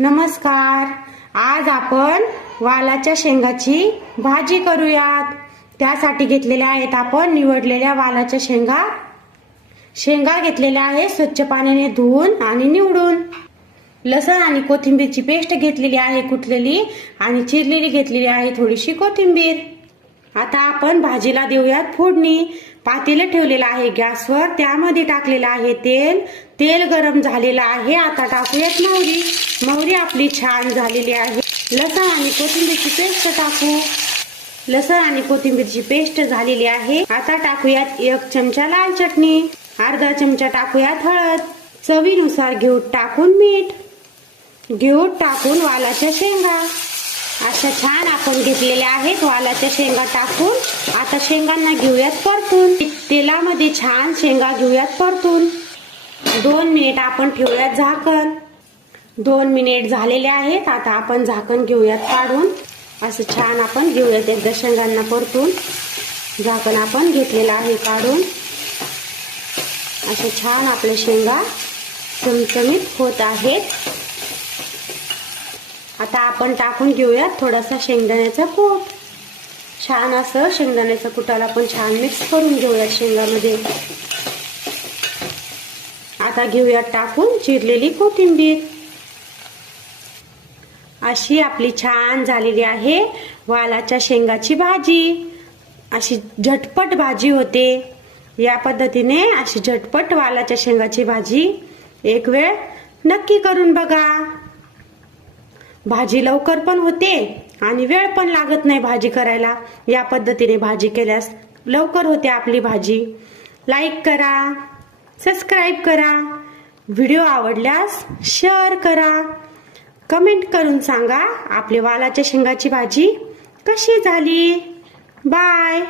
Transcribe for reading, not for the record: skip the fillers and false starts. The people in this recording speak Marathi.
नमस्कार. आज आपण वालाच्या शेंगाची भाजी करूयात. त्यासाठी घेतलेल्या आहेत आपण निवडलेल्या वालाच्या शेंगा. शेंगा घेतलेल्या आहेत स्वच्छ पाण्याने धुवून आणि निवडून. लसण आणि कोथिंबीरची पेस्ट घेतलेली आहे कुटलेली आणि चिरलेली घेतलेली आहे थोडीशी कोथिंबीर. आता आपण भाजीला देऊयात फोडणी. पातेलं ठेवलेलं आहे गॅसवर, त्यामध्ये टाकलेलं आहे तेल. तेल गरम झालेलं आहे. आता टाकूयात मोहरी आपली छान झालेली आहे. लसण आणि कोथिंबीरची पेस्ट टाकू. लसण आणि कोथिंबीरची पेस्ट झालेली आहे. आता टाकूयात 1 चमचा लाल चटणी, अर्धा चमचा टाकूयात हळद, चवीनुसार घेऊ टाकून मीठ, घेऊ टाकून वालाच्या शेंगा. अशा छान आपण घेतलेल्या आहेत वालाच्या शेंगा टाकून. आता शेंगांना घेऊयात परतून. तेलामध्ये छान शेंगा घेऊयात परतून. 2 मिनिट आपण ठेवूयात झाकण. 2 मिनिट झालेले आहेत. आता आपण झाकण घेऊयात काढून. असं छान आपण घेऊयात एकदा शेंगांना परतून. झाकण आपण घेतलेलं आहे काढून. अशा छान आपल्या शेंगा चमचमीत होत आहेत. आता आपण टाकून घेऊयात थोडासा शेंगदाण्याचा कूट. छान असं शेंगदाण्याच्या कुटाला पण छान मिक्स करून घेऊयात शेंगामध्ये. आता घेऊयात टाकून चिरलेली कोथिंबीर. अशी आपली छान झालेली आहे वालाच्या शेंगाची भाजी. अशी झटपट भाजी होते. या पद्धतीने अशी झटपट वालाच्या शेंगाची भाजी एक वेळ नक्की करून बघा. भाजी लवकर पण होते आणि वेळ पण लागत नाही भाजी करायला. या पद्धतीने भाजी केल्यास लवकर होते आपली भाजी. लाईक करा, सबस्क्राईब करा, व्हिडिओ आवडल्यास शेअर करा, कमेंट करून सांगा आपली वालाच्या शेंगाची भाजी कशी झाली. बाय.